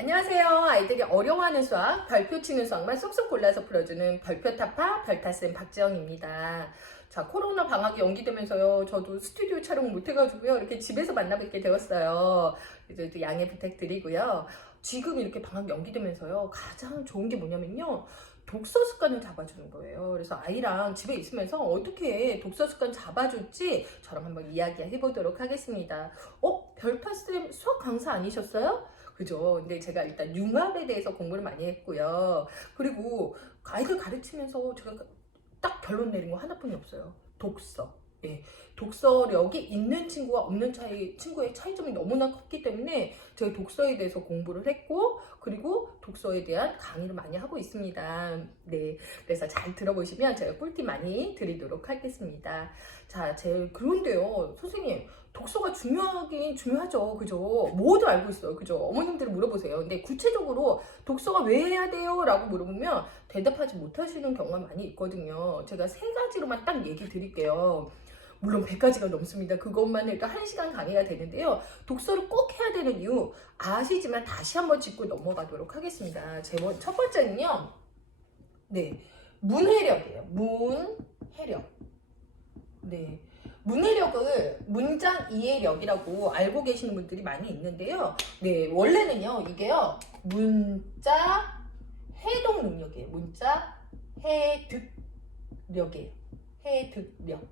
안녕하세요. 아이들이 어려워하는 수학, 별표 치는 수학만 쏙쏙 골라서 풀어주는 별표타파 별타쌤 박지영입니다. 자, 코로나 방학이 연기되면서요. 저도 스튜디오 촬영 못해가지고요. 이렇게 집에서 만나뵙게 되었어요. 이제 또 양해 부탁드리고요. 지금 이렇게 방학 연기되면서요. 가장 좋은 게 뭐냐면요. 독서 습관을 잡아주는 거예요. 그래서 아이랑 집에 있으면서 어떻게 독서 습관 잡아줄지 저랑 한번 이야기 해보도록 하겠습니다. 별타쌤 수학 강사 아니셨어요? 그죠? 근데 제가 일단 융합에 대해서 공부를 많이 했고요. 그리고 아이들 가르치면서 제가 딱 결론 내린 거 하나뿐이 없어요. 독서. 예. 독서력이 있는 친구와 없는 친구의 차이점이 너무나 컸기 때문에 제가 독서에 대해서 공부를 했고, 그리고 독서에 대한 강의를 많이 하고 있습니다. 네. 그래서 잘 들어보시면 제가 꿀팁 많이 드리도록 하겠습니다. 자, 그런데요. 선생님, 독서가 중요하긴 중요하죠. 그죠? 모두 알고 있어요. 그죠? 어머님들 물어보세요. 근데 구체적으로 독서가 왜 해야 돼요? 라고 물어보면 대답하지 못하시는 경우가 많이 있거든요. 제가 세 가지로만 딱 얘기 드릴게요. 물론 100가지가 넘습니다. 그것만 해도 1시간 강의가 되는데요. 독서를 꼭 해야 되는 이유 아시지만 다시 한번 짚고 넘어가도록 하겠습니다. 첫 번째는요. 네. 문해력이에요. 문해력. 네. 문해력을 문장 이해력이라고 알고 계시는 분들이 많이 있는데요. 네, 원래는요, 이게요, 문자 해독 능력이에요. 문자 해득력이에요. 해득력.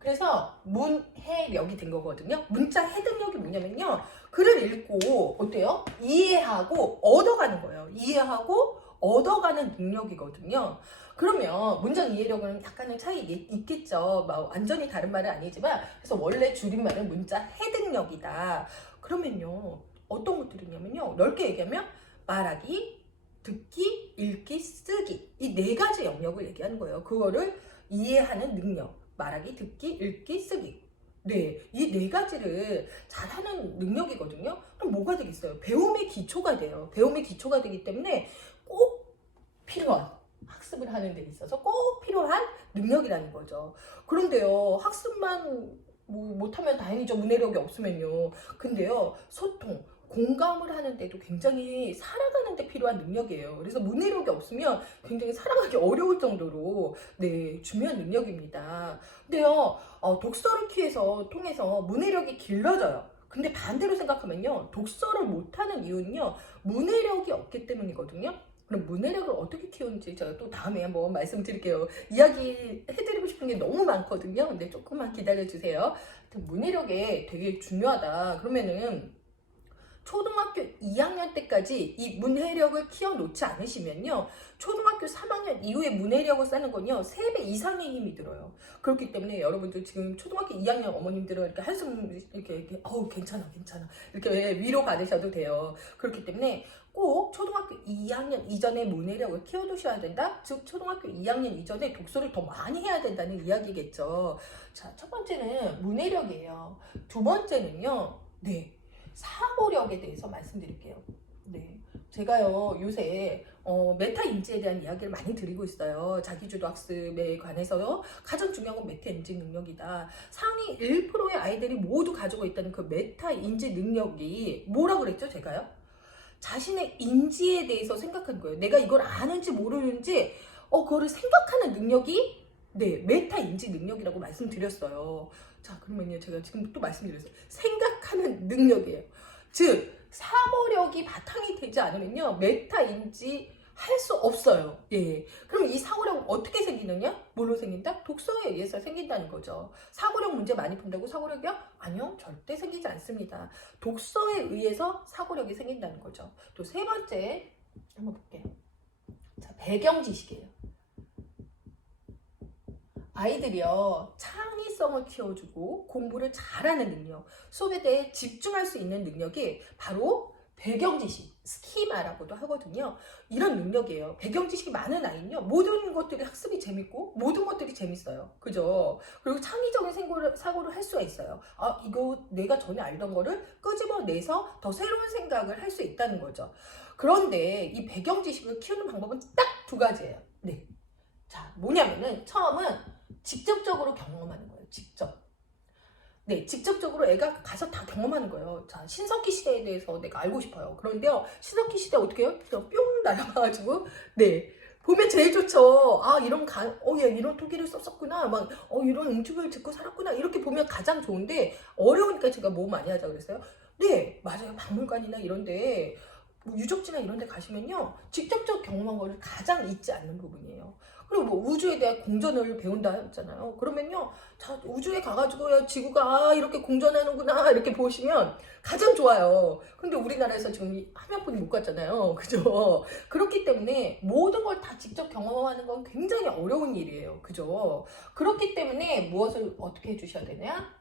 그래서 문해력이 된 거거든요. 문자 해득력이 뭐냐면요, 글을 읽고 어때요? 이해하고 얻어가는 거예요. 이해하고 얻어가는 능력이거든요. 그러면 문장 이해력은 약간의 차이 있겠죠. 뭐 완전히 다른 말은 아니지만, 그래서 원래 줄임말은 문자 해득력이다. 그러면요, 어떤 것들이냐면요, 넓게 얘기하면 말하기, 듣기, 읽기, 쓰기, 이 네 가지 영역을 얘기하는 거예요. 그거를 이해하는 능력, 말하기, 듣기, 읽기, 쓰기. 네, 이 네 가지를 잘하는 능력이거든요. 그럼 뭐가 되겠어요? 배움의 기초가 돼요. 배움의 기초가 되기 때문에 꼭 필요한, 학습을 하는 데 있어서 꼭 필요한 능력이라는 거죠. 그런데요, 학습만 못하면 다행이죠. 문해력이 없으면요. 근데요, 소통, 공감을 하는데도 굉장히 살아가는 데 필요한 능력이에요. 그래서 문해력이 없으면 굉장히 살아가기 어려울 정도로 네, 중요한 능력입니다. 근데요, 독서를 통해서 문해력이 길러져요. 근데 반대로 생각하면요, 독서를 못하는 이유는요, 문해력이 없기 때문이거든요. 그럼 문해력을 어떻게 키우는지 제가 또 다음에 한번 말씀드릴게요. 이야기 해드리고 싶은 게 너무 많거든요. 근데 조금만 기다려주세요. 문해력이 되게 중요하다. 그러면은 초등학교 2학년 때까지 이 문해력을 키워놓지 않으시면요, 초등학교 3학년 이후에 문해력을 쌓는 건요 3배 이상의 힘이 들어요. 그렇기 때문에 여러분들 지금 초등학교 2학년 어머님들은 이렇게 한숨 이렇게 괜찮아 이렇게 위로 받으셔도 돼요. 그렇기 때문에 꼭 초등학교 2학년 이전에 문해력을 키워두셔야 된다. 즉 초등학교 2학년 이전에 독서를 더 많이 해야 된다는 이야기겠죠. 자, 첫 번째는 문해력이에요. 두 번째는요, 네, 사고력에 대해서 말씀드릴게요. 네, 제가요 요새 메타 인지에 대한 이야기를 많이 드리고 있어요. 자기주도 학습에 관해서요. 가장 중요한 건 메타 인지 능력이다. 상위 1%의 아이들이 모두 가지고 있다는 그 메타 인지 능력이 뭐라 그랬죠, 제가요? 자신의 인지에 대해서 생각한 거예요. 내가 이걸 아는지 모르는지 그거를 생각하는 능력이 네, 메타 인지 능력이라고 말씀드렸어요. 자, 그러면요, 제가 지금 또 말씀드렸어요. 생각하는 능력이에요. 즉, 사고력이 바탕이 되지 않으면요, 메타 인지 할 수 없어요. 예. 그럼 이 사고력은 어떻게 생기느냐? 뭘로 생긴다? 독서에 의해서 생긴다는 거죠. 사고력 문제 많이 푼다고 사고력이요? 아니요, 절대 생기지 않습니다. 독서에 의해서 사고력이 생긴다는 거죠. 또 세 번째, 한번 볼게요. 자, 배경 지식이에요. 아이들이요, 창의성을 키워주고 공부를 잘하는 능력, 수업에 대해 집중할 수 있는 능력이 바로 배경지식, 스키마라고도 하거든요. 이런 능력이에요. 배경지식이 많은 아이는요, 모든 것들이 학습이 재밌고 모든 것들이 재밌어요. 그죠? 그리고 창의적인 사고를 할 수가 있어요. 이거 내가 전에 알던 거를 끄집어내서 더 새로운 생각을 할 수 있다는 거죠. 그런데 이 배경지식을 키우는 방법은 딱 두 가지예요. 네. 자, 뭐냐면은 처음은 직접적으로 경험하는 거예요. 직접. 네, 직접적으로 애가 가서 다 경험하는 거예요. 자, 신석기 시대에 대해서 내가 알고 싶어요. 그런데요, 신석기 시대 어떻게 해요? 그냥 뿅 날아가가지고, 네. 보면 제일 좋죠. 아, 얘 이런 토기를 썼었구나. 막, 이런 음식을 듣고 살았구나. 이렇게 보면 가장 좋은데, 어려우니까 제가 뭐 많이 하자 그랬어요? 네, 맞아요. 박물관이나 이런데, 뭐 유적지나 이런 데 가시면요, 직접적 경험한 거를 가장 잊지 않는 부분이에요. 그리고 뭐 우주에 대한 공전을 배운다 했잖아요. 그러면요, 자, 우주에 가가지고 야, 지구가 이렇게 공전하는구나 이렇게 보시면 가장 좋아요. 근데 우리나라에서 지금 한 명뿐이 못 갔잖아요. 그죠? 그렇기 때문에 모든 걸 다 직접 경험하는 건 굉장히 어려운 일이에요. 그죠? 그렇기 때문에 무엇을 어떻게 해주셔야 되냐?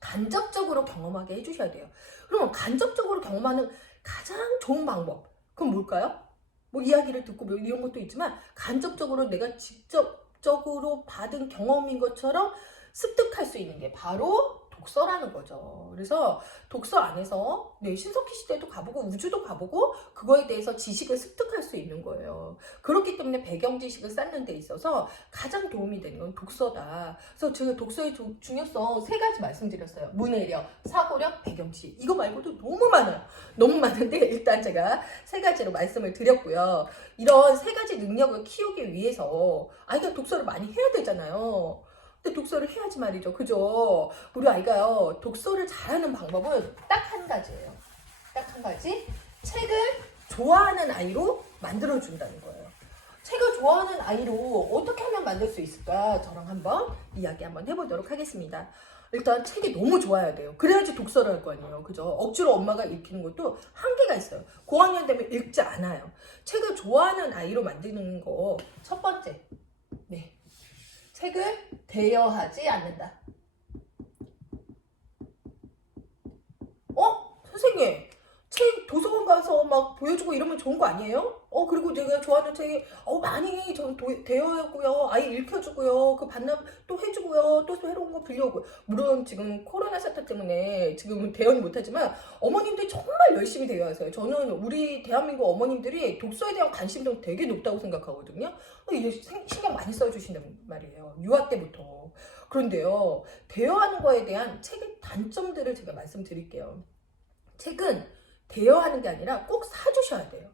간접적으로 경험하게 해주셔야 돼요. 그러면 간접적으로 경험하는 가장 좋은 방법, 그건 뭘까요? 뭐 이야기를 듣고 뭐 이런 것도 있지만 간접적으로 내가 직접적으로 받은 경험인 것처럼 습득할 수 있는 게 바로 독서라는 거죠. 그래서 독서 안에서 네, 신석기 시대도 가보고 우주도 가보고 그거에 대해서 지식을 습득할 수 있는 거예요. 그렇기 때문에 배경 지식을 쌓는 데 있어서 가장 도움이 되는 건 독서다. 그래서 제가 독서의 중요성 3가지 말씀드렸어요. 문해력, 사고력, 배경 지식. 이거 말고도 너무 많아요. 너무 많은데 일단 제가 3가지로 말씀을 드렸고요. 이런 3가지 능력을 키우기 위해서 아이가 독서를 많이 해야 되잖아요. 근데 독서를 해야지 말이죠. 그죠? 우리 아이가요, 독서를 잘하는 방법은 딱 한 가지예요. 딱 한 가지. 책을 좋아하는 아이로 만들어준다는 거예요. 책을 좋아하는 아이로 어떻게 하면 만들 수 있을까? 저랑 한번 이야기 한번 해보도록 하겠습니다. 일단 책이 너무 좋아야 돼요. 그래야지 독서를 할 거 아니에요. 그죠? 억지로 엄마가 읽히는 것도 한계가 있어요. 고학년 되면 읽지 않아요. 책을 좋아하는 아이로 만드는 거 첫 번째. 네. 책을 대여하지 않는다. 선생님, 책 도서관 가서 막 보여주고 이러면 좋은 거 아니에요? 그리고 제가 좋아하는 책이 많이 전 대여하고요, 아예 읽혀주고요, 그 반납 또 해주고요, 또 새로운 거 빌려오고요. 물론 지금 코로나 사태 때문에 지금은 대여는 못하지만 어머님들이 정말 열심히 대여하세요. 저는 우리 대한민국 어머님들이 독서에 대한 관심도 되게 높다고 생각하거든요. 이게 신경 많이 써주신단 말이에요. 유아 때부터. 그런데요, 대여하는 거에 대한 책의 단점들을 제가 말씀드릴게요. 책은 대여하는 게 아니라 꼭 사주셔야 돼요.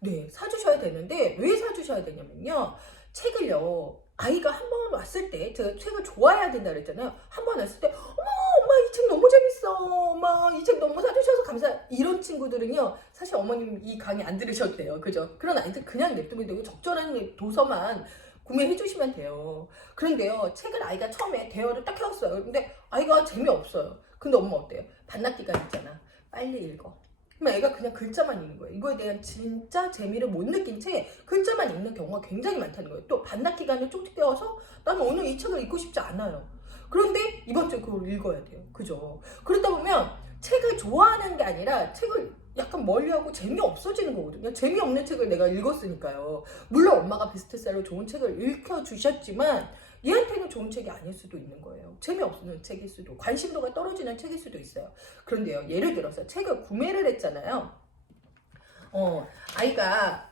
네, 사주셔야 되는데 왜 사주셔야 되냐면요. 책을요, 아이가 한 번 왔을 때, 제가 책을 좋아해야 된다 그랬잖아요. 한 번 왔을 때, 엄마 이 책 너무 재밌어. 엄마 이 책 너무 사주셔서 감사. 이런 친구들은요, 사실 어머님 이 강의 안 들으셔도 돼요. 그죠? 그런 아이들 그냥 냅두면 되고 적절한 도서만 구매해 주시면 돼요. 그런데요, 책을 아이가 처음에 대여를 딱 해왔어요. 근데 아이가 재미없어요. 근데 엄마 어때요? 반납 기간 있잖아. 빨리 읽어. 그럼 애가 그냥 글자만 읽는 거예요. 이거에 대한 진짜 재미를 못 느낀 채 글자만 읽는 경우가 굉장히 많다는 거예요. 또 반납 기간을 쪽지 껴서 나는 오늘 이 책을 읽고 싶지 않아요. 그런데 이번 주에 그걸 읽어야 돼요. 그죠? 그러다 보면 책을 좋아하는 게 아니라 책을 약간 멀리하고 재미없어지는 거거든요. 재미없는 책을 내가 읽었으니까요. 물론 엄마가 베스트셀러 좋은 책을 읽혀주셨지만 얘한테는 좋은 책이 아닐 수도 있는 거예요. 재미없는 책일 수도, 관심도가 떨어지는 책일 수도 있어요. 그런데요, 예를 들어서 책을 구매를 했잖아요. 아이가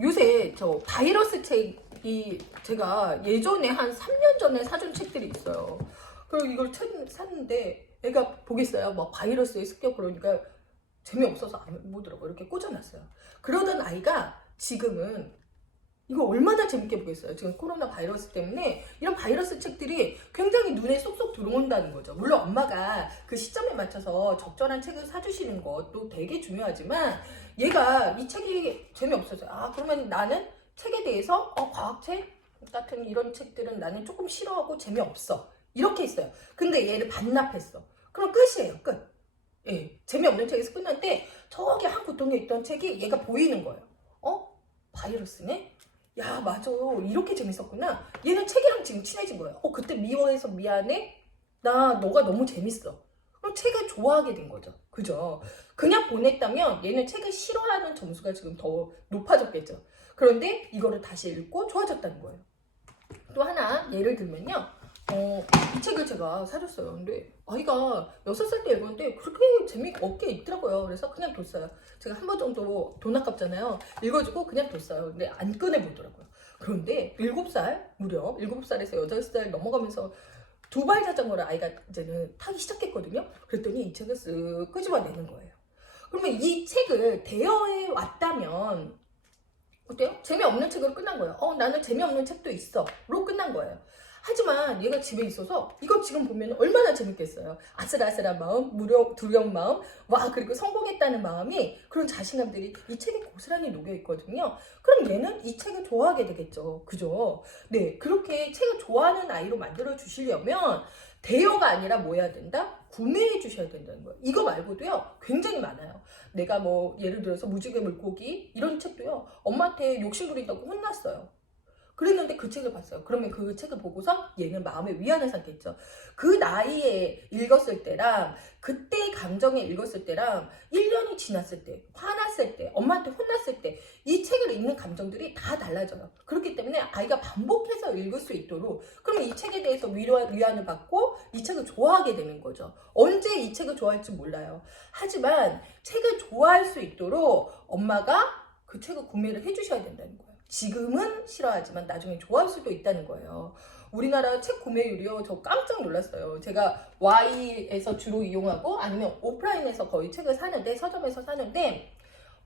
요새 저 바이러스 책이 제가 예전에 한 3년 전에 사준 책들이 있어요. 그리고 이걸 샀는데 애가 보겠어요. 막 바이러스에 습격 그러니까 재미없어서 안 보더라고요. 이렇게 꽂아놨어요. 그러던 아이가 지금은 이거 얼마나 재밌게 보겠어요. 지금 코로나 바이러스 때문에 이런 바이러스 책들이 굉장히 눈에 쏙쏙 들어온다는 거죠. 물론 엄마가 그 시점에 맞춰서 적절한 책을 사주시는 것도 되게 중요하지만 얘가 이 책이 재미없어서 그러면 나는 책에 대해서 과학책 같은 이런 책들은 나는 조금 싫어하고 재미없어. 이렇게 있어요. 근데 얘를 반납했어. 그럼 끝이에요. 끝. 예, 재미없는 책에서 끝났는데 저기 한 구통에 있던 책이 얘가 보이는 거예요. 바이러스네? 야, 맞아. 이렇게 재밌었구나. 얘는 책이랑 지금 친해진 거예요. 그때 미워해서 미안해? 너가 너무 재밌어. 그럼 책을 좋아하게 된 거죠. 그죠? 그냥 보냈다면 얘는 책을 싫어하는 점수가 지금 더 높아졌겠죠. 그런데 이거를 다시 읽고 좋아졌다는 거예요. 또 하나 예를 들면요. 이 책을 제가 사줬어요. 근데 아이가 6살 때 읽었는데 그렇게 재미없게 읽더라고요. 그래서 그냥 뒀어요. 제가 한 번 정도 돈 아깝잖아요. 읽어주고 그냥 뒀어요. 근데 안 꺼내보더라고요. 그런데 7살, 무려 7살에서 8살 넘어가면서 두발 자전거를 아이가 이제는 타기 시작했거든요. 그랬더니 이 책을 쓱 끄집어내는 거예요. 그러면 이 책을 대여해 왔다면 어때요? 재미없는 책으로 끝난 거예요. 나는 재미없는 책도 있어. 로 끝난 거예요. 하지만 얘가 집에 있어서 이거 지금 보면 얼마나 재밌겠어요. 아슬아슬한 마음, 두려운 마음, 와 그리고 성공했다는 마음이 그런 자신감들이 이 책에 고스란히 녹여 있거든요. 그럼 얘는 이 책을 좋아하게 되겠죠. 그죠? 네, 그렇게 책을 좋아하는 아이로 만들어 주시려면 대여가 아니라 뭐 해야 된다? 구매해 주셔야 된다는 거예요. 이거 말고도요 굉장히 많아요. 내가 뭐 예를 들어서 무지개 물고기 이런 책도요 엄마한테 욕심부린다고 혼났어요. 그랬는데 그 책을 봤어요. 그러면 그 책을 보고서 얘는 마음의 위안을 삼겠죠. 그 나이에 읽었을 때랑 그때 감정에 읽었을 때랑 1년이 지났을 때, 화났을 때, 엄마한테 혼났을 때 이 책을 읽는 감정들이 다 달라져요. 그렇기 때문에 아이가 반복해서 읽을 수 있도록 그러면 이 책에 대해서 위안을 받고 이 책을 좋아하게 되는 거죠. 언제 이 책을 좋아할지 몰라요. 하지만 책을 좋아할 수 있도록 엄마가 그 책을 구매를 해주셔야 된다는 거예요. 지금은 싫어하지만 나중에 좋아할 수도 있다는 거예요. 우리나라 책 구매율이요. 저 깜짝 놀랐어요. 제가 Y에서 주로 이용하고 아니면 오프라인에서 거의 책을 사는데 서점에서 사는데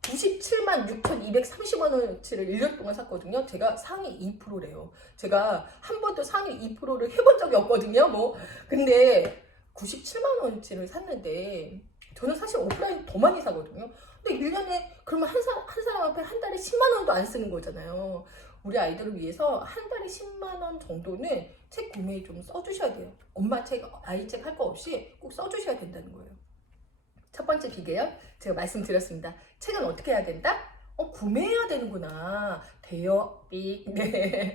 97만 6,230원어치를 1년 동안 샀거든요. 제가 상위 2%래요. 제가 한 번도 상위 2%를 해본 적이 없거든요. 근데 97만 원어치를 샀는데 저는 사실 오프라인 더 많이 사거든요. 근데 1년에 그러면 한 사람 앞에 한 달에 10만 원도 안 쓰는 거잖아요. 우리 아이들을 위해서 한 달에 10만 원 정도는 책 구매에 좀 써주셔야 돼요. 엄마 책, 아이 책 할 거 없이 꼭 써주셔야 된다는 거예요. 첫 번째 비결 제가 말씀드렸습니다. 책은 어떻게 해야 된다? 구매해야 되는구나. 대여, 삑. 네.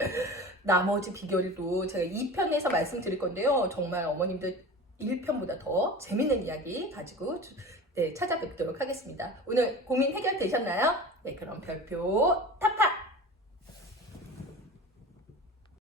나머지 비결도 제가 2편에서 말씀드릴 건데요. 정말 어머님들 1편보다 더 재밌는 이야기 가지고 찾아뵙도록 하겠습니다. 오늘 고민 해결되셨나요? 네, 그럼 별표